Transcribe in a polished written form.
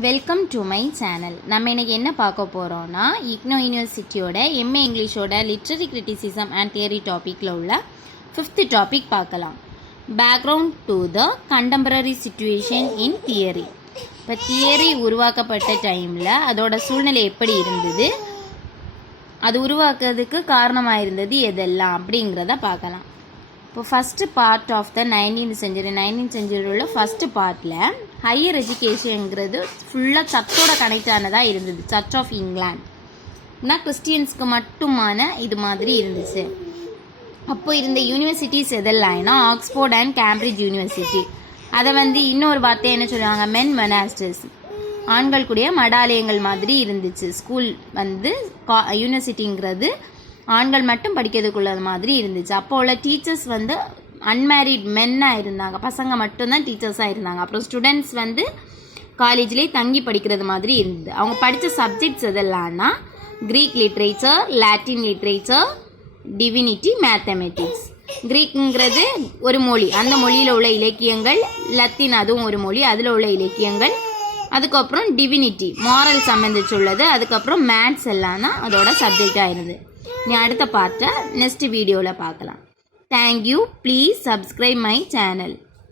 Welcome to my channel. நம்ம இன்னைக்கு என்ன பார்க்க போகிறோம்னா, இக்னோ யூனிவர்சிட்டியோட எம்ஏ இங்கிலீஷோட லிட்ரரி கிரிட்டிசிசம் அண்ட் தியரி டாப்பிக்கில் உள்ள 5th டாபிக் பார்க்கலாம். Background to the contemporary situation in theory. இப்போ தியரி உருவாக்கப்பட்ட டைமில் அதோட சூழ்நிலை எப்படி இருந்தது, அது உருவாக்குறதுக்கு காரணமாக இருந்தது எதெல்லாம் அப்படிங்கிறத பார்க்கலாம். இப்போ first part of the 19th century உள்ள ஃபஸ்ட்டு பார்ட்டில் ஹையர் எஜுகேஷனுங்கிறது ஃபுல்லாக சர்ச்சோட கனெக்ட் ஆனதாக இருந்தது. சர்ச் ஆஃப் இங்கிலாண்ட்னா கிறிஸ்டியன்ஸ்க்கு மட்டுமான இது மாதிரி இருந்துச்சு. அப்போ இருந்த யூனிவர்சிட்டிஸ் எதெல்லாம்னா ஆக்ஸ்போர்ட் அண்ட் கேம்பிரிட்ஜ் யூனிவர்சிட்டி. அதை இன்னொரு வார்த்தை என்ன சொல்லுவாங்க, மென் மொனாஸ்டர்ஸ், ஆண்கள் கூடிய மடாலயங்கள் மாதிரி இருந்துச்சு. ஸ்கூல் யூனிவர்சிட்டிங்கிறது ஆண்கள் மட்டும் படிக்கிறதுக்குள்ளது மாதிரி இருந்துச்சு. அப்போ உள்ள டீச்சர்ஸ் அன்மேரிட் மென்னாக இருந்தாங்க, பசங்க மட்டும்தான் டீச்சர்ஸாக இருந்தாங்க. அப்புறம் ஸ்டூடெண்ட்ஸ் காலேஜ்லேயே தங்கி படிக்கிறது மாதிரி இருந்தது. அவங்க படித்த சப்ஜெக்ட்ஸ் எதெல்லாம்னா Greek literature, Latin literature, divinity, mathematics. க்ரீக்குங்கிறது ஒரு மொழி, அந்த மொழியில் உள்ள இலக்கியங்கள். லத்தீன் அதுவும் ஒரு மொழி, அதில் உள்ள இலக்கியங்கள். அதுக்கப்புறம் டிவினிட்டி மாரல் சம்மந்திச்சுள்ளது. அதுக்கப்புறம் மேத்ஸ் எல்லாம் தான் அதோட சப்ஜெக்டாக இருந்தது. நீ அடுத்த பார்ட்டை நெக்ஸ்ட் வீடியோவில் பார்க்கலாம். Thank you. Please subscribe my channel.